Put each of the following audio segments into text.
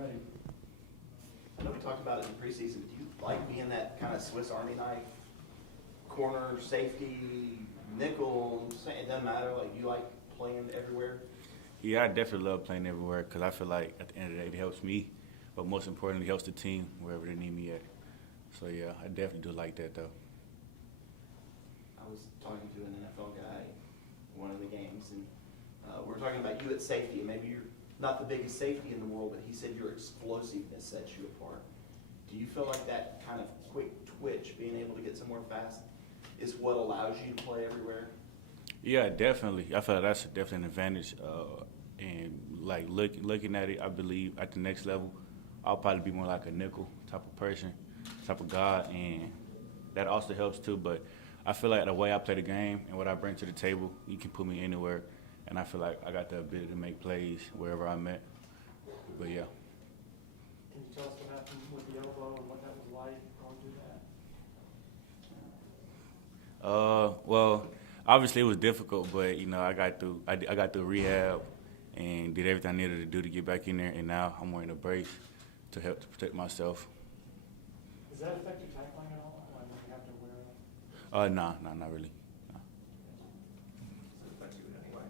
ready. I know we talked about it in preseason. Do you like being that kind of Swiss Army knife, corner, safety, nickel? It doesn't matter. Like, you like playing everywhere? Yeah, I definitely love playing everywhere because I feel like at the end of the day it helps me, but most importantly, it helps the team wherever they need me at. So yeah, I definitely do like that though. I was talking to an NFL guy in one of the games, and we're talking about you at safety, and maybe you're not the biggest safety in the world, but he said your explosiveness sets you apart. Do you feel like that kind of quick twitch, being able to get somewhere fast, is what allows you to play everywhere? Yeah, definitely. I feel like that's definitely an advantage. And like looking at it, I believe at the next level, I'll probably be more like a nickel type of person, type of guy, and that also helps too. But I feel like the way I play the game and what I bring to the table, you can put me anywhere, and I feel like I got the ability to make plays wherever I'm at. But yeah. Can you tell us what happened with the elbow and what that was like going through that? Well, obviously it was difficult, but you know I got through rehab and did everything I needed to do to get back in there, and now I'm wearing a brace to help to protect myself. Does that affect your tackling at all? Like when you have to wear it? Nah, not really. Nah. Does it affect you in any way?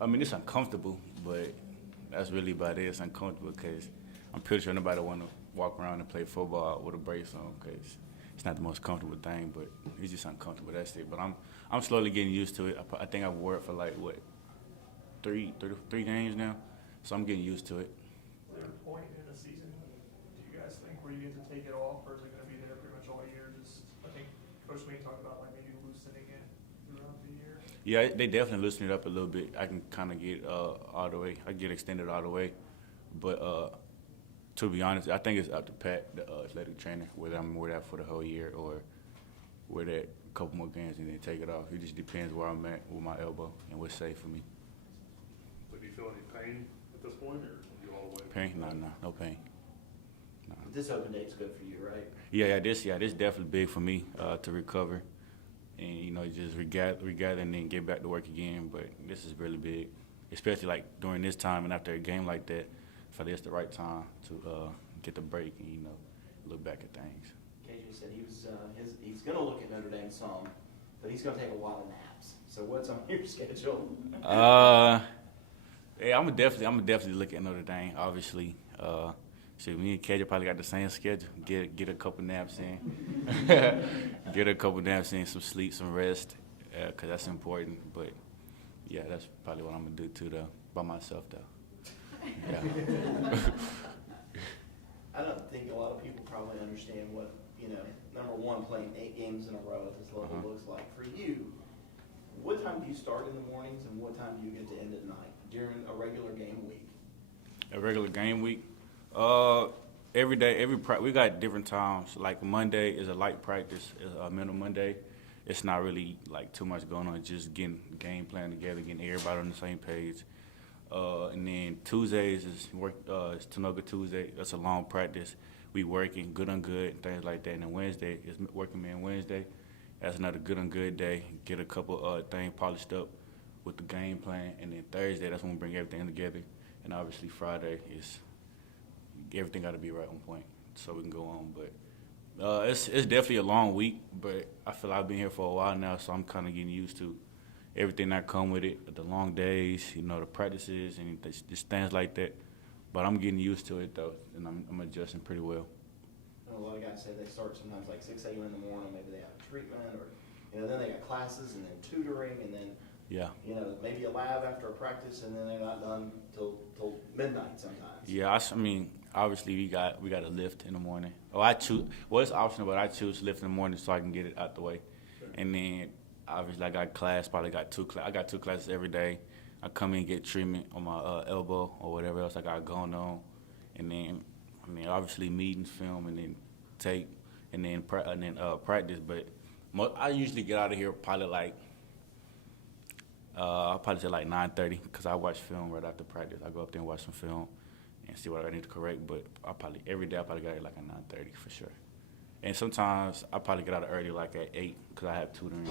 I mean, it's uncomfortable, but that's really about it. It's uncomfortable because I'm pretty sure nobody want to walk around and play football with a brace on because it's not the most comfortable thing, but it's just uncomfortable. That's it. But I'm slowly getting used to it. I think I've worn it for like what, three games now, so I'm getting used to it. Is there a point in the season, do you guys think, where you get to take it off, or is it going to be there pretty much all year? Just, I think Coach Lee talked about like maybe loosening it throughout the year. Yeah, they definitely loosen it up a little bit. I can kind of get all the way. I get extended all the way, but to be honest, I think it's up to Pat, the athletic trainer, whether I'm wear that for the whole year or wear that a couple more games and then take it off. It just depends where I'm at with my elbow and what's safe for me. So do you feel any pain at this point, or you all the way? Pain? No pain. No. This open date's good for you, right? Yeah, this definitely big for me to recover, and you know just regather and then get back to work again. But this is really big, especially like during this time and after a game like that. I feel like it's the right time to get the break and, you know, look back at things. KJ said he's going to look at Notre Dame some, but he's going to take a lot of naps. So what's on your schedule? Yeah, I'm definitely look at Notre Dame. Obviously, so me and KJ probably got the same schedule. Get a couple naps in, get a couple naps in, some sleep, some rest, because that's important. But yeah, that's probably what I'm gonna do too, though, by myself though. Yeah. I don't think a lot of people probably understand what, number one, playing 8 games in a row at this level looks like. For you, what time do you start in the mornings and what time do you get to end at night during a regular game week? A regular game week? Every day, we got different times. Like Monday is a light practice, a mental Monday. It's not really like too much going on, just getting game plan together, getting everybody on the same page. And then Tuesdays is work. It's Tanoga Tuesday. That's a long practice. We working good on good, things like that. And then Wednesday is working man Wednesday. That's another good on good day. Get a couple things polished up with the game plan. And then Thursday, that's when we bring everything together. And obviously Friday is everything got to be right on point so we can go on. But it's definitely a long week. But I feel like I've been here for a while now, so I'm kind of getting used to everything that come with it, the long days, the practices and just things like that. But I'm getting used to it, though, and I'm adjusting pretty well. A lot of guys say they start sometimes like 6 a.m. in the morning, maybe they have treatment, or then they got classes and then tutoring, and then maybe a lab after a practice, and then they're not done till midnight sometimes. Yeah, I mean, obviously we got to lift in the morning. I choose. Well, it's optional, but I choose to lift in the morning so I can get it out the way, and then. Obviously, I got class. Probably got I got 2 classes every day. I come in and get treatment on my elbow or whatever else I got going on, and then obviously meetings, film, and then tape, and then practice. But I usually get out of here probably like I'll probably say like 9:30 because I watch film right after practice. I go up there and watch some film and see what I need to correct. But every day I probably got here like at 9:30 for sure. And sometimes I probably get out early like at 8 because I have tutoring.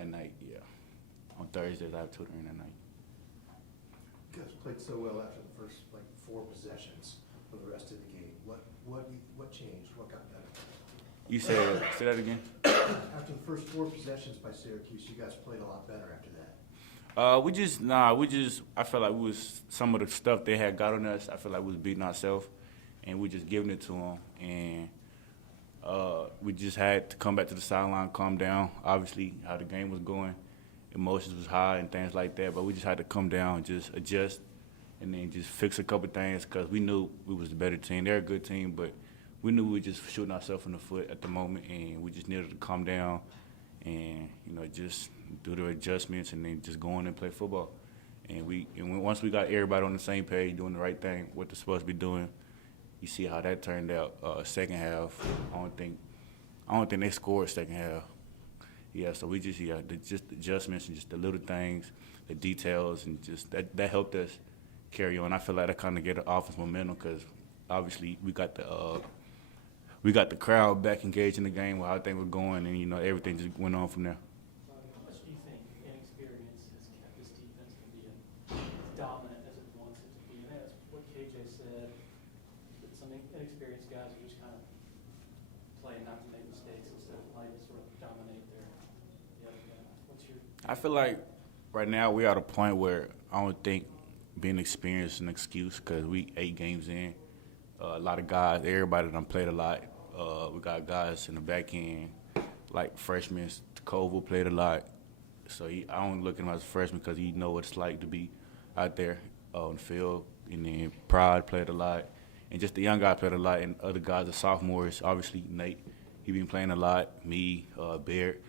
At night, yeah. On Thursdays, I have tutoring at night. You guys played so well after the first 4 possessions for the rest of the game. What changed? What got better? You said, say that again? After the first 4 possessions by Syracuse, you guys played a lot better after that. I felt like some of the stuff they had got on us, I feel like we was beating ourselves, and we just giving it to them. And we just had to come back to the sideline, calm down. Obviously, how the game was going, emotions was high and things like that, but we just had to come down and just adjust and then just fix a couple things because we knew we was the better team. They're a good team, but we knew we were just shooting ourselves in the foot at the moment, and we just needed to calm down and, just do the adjustments and then just go in and play football. And once we got everybody on the same page, doing the right thing, what they're supposed to be doing, you see how that turned out. Second half, I don't think they scored second half. Yeah, so we just just adjustments and just the little things, the details, and just that helped us carry on. I feel like that kind of gave the offense momentum because obviously we got the crowd back engaged in the game with how things were going, and everything just went on from there. How much do you think inexperience has kept this defense from being as dominant as it wants it to be? And that's what KJ said, that some inexperienced guys are just kind of playing not to make mistakes instead of playing to sort of dominate the other guy. What's your... I feel like right now we're at a point where I don't think being experienced is an excuse because we 8 games in. A lot of guys, everybody done played a lot. We got guys in the back end, like freshmen. Koval played a lot. So I don't look at him as a freshman because he know what it's like to be out there on the field. And then Pride played a lot. And just the young guy played a lot. And other guys, the sophomores, obviously Nate, he been playing a lot. Me, Barrett,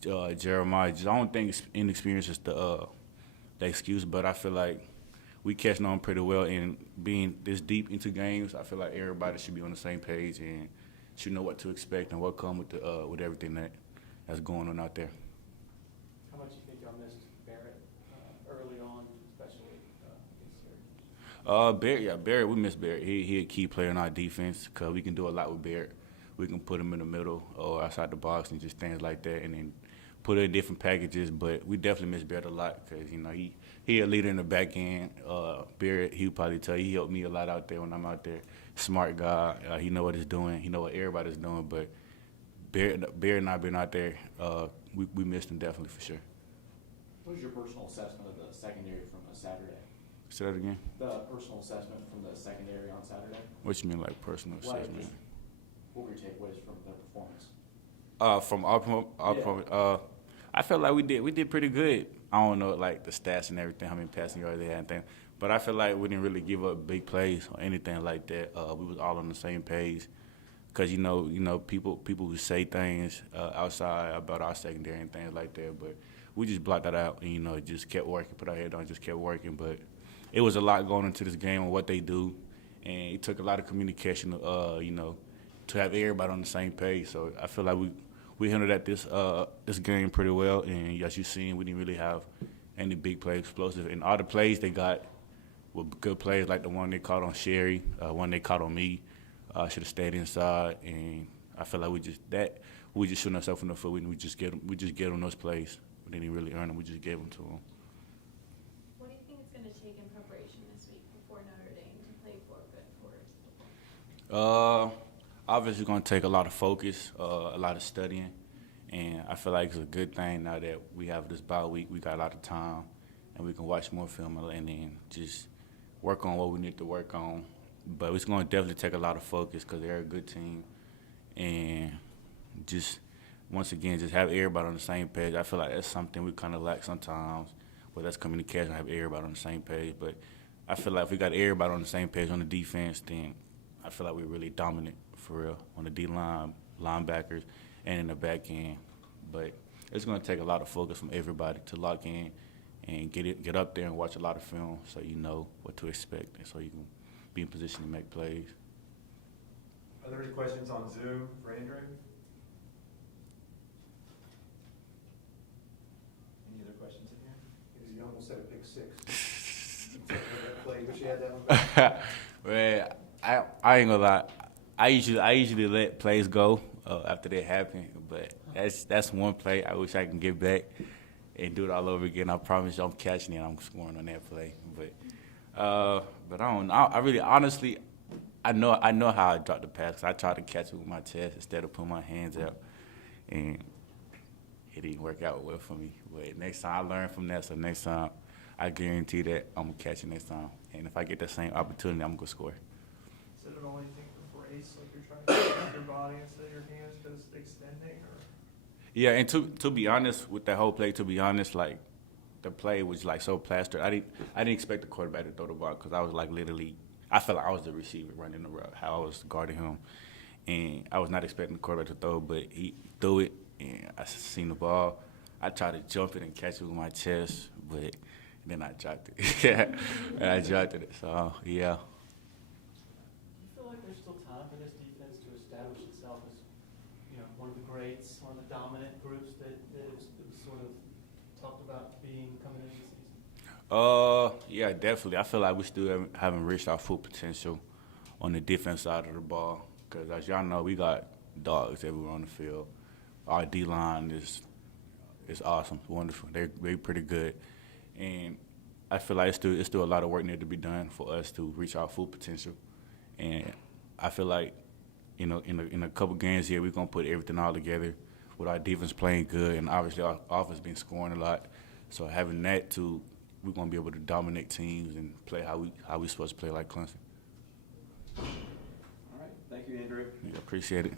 Jeremiah. I don't think inexperience is the excuse, but I feel like we catching on pretty well, and being this deep into games, I feel like everybody should be on the same page and should know what to expect and what come with everything that's going on out there. How much do you think y'all missed Barrett early on, especially against Syracuse? Barrett, we miss Barrett. He a key player in our defense because we can do a lot with Barrett. We can put him in the middle or outside the box and just things like that, and then put it in different packages. But we definitely miss Barrett a lot because he a leader in the back end. Barrett, he'll probably tell you, he helped me a lot out there when I'm out there. Smart guy. He know what he's doing. He know what everybody's doing. But Barrett and I been out there. We missed him definitely for sure. What was your personal assessment of the secondary from Saturday? Say that again? The personal assessment from the secondary on Saturday? What you mean, like personal assessment? What were your takeaways from their performance? From our performance, I felt like we did pretty good. I don't know like the stats and everything, how many passing yards they had and things, but I feel like we didn't really give up big plays or anything like that. We was all on the same page, cause people who say things outside about our secondary and things like that, but we just blocked that out and just kept working, put our head down, just kept working. But it was a lot going into this game and what they do, and it took a lot of communication, to have everybody on the same page. So I feel like we handled that this game pretty well, and as you've seen, we didn't really have any big plays, explosive. And all the plays they got were good plays, like the one they caught on Sherry, one they caught on me. Should have stayed inside, and I feel like we just shooting ourselves in the foot. We just get them those plays. We didn't really earn them. We just gave them to them. What do you think it's going to take in preparation this week before Notre Dame to play for good football? Obviously, going to take a lot of focus, a lot of studying, and I feel like it's a good thing now that we have this bye week. We got a lot of time, and we can watch more film and then just work on what we need to work on. But it's going to definitely take a lot of focus because they're a good team, and just once again, just have everybody on the same page. I feel like that's something we kind of lack sometimes, where that's communication, have everybody on the same page. But I feel like if we got everybody on the same page on the defense, then I feel like we're really dominant for real on the D-line, linebackers, and in the back end. But it's going to take a lot of focus from everybody to lock in and get up there and watch a lot of film so you know what to expect and so you can be in position to make plays. Are there any questions on Zoom for Andrew? Any other questions in here? You almost had a pick 6. That play, wish you had that one back. Man, I ain't gonna lie. I usually let plays go after they happen, but that's one play I wish I can get back and do it all over again. I promise you I'm catching it. I'm scoring on that play. But But I don't know. I really, honestly, I know how I dropped the pass. 'Cause I tried to catch it with my chest instead of putting my hands out, and it didn't work out well for me. But next time I learned from that, so next time I guarantee that I'm gonna catch it next time. And if I get that same opportunity, I'm gonna score. Is it at all anything for brace, like you're trying to use your body instead of your hands just extending, or? Yeah, and to be honest with that whole play, to be honest, like the play was like so plastered. I didn't expect the quarterback to throw the ball because I was like literally, I felt like I was the receiver running the route, how I was guarding him, and I was not expecting the quarterback to throw, but he threw it, and I seen the ball. I tried to jump it and catch it with my chest, but then I dropped it. And I dropped it. So yeah. Do you feel like there's still time for this defense to establish itself as, one of the greats, one of the dominant groups that it was sort of talked about being coming into the season? Yeah, definitely. I feel like we still haven't reached our full potential on the defense side of the ball. Because as y'all know, we got dogs everywhere on the field. Our D-line is awesome, wonderful. They're pretty good. And I feel like it's still a lot of work needed to be done for us to reach our full potential. And I feel like, in a couple games here, we're going to put everything all together with our defense playing good and obviously our offense been scoring a lot. So having that we're going to be able to dominate teams and play how we supposed to play like Clemson. All right, thank you, Andrew. Yeah, appreciate it.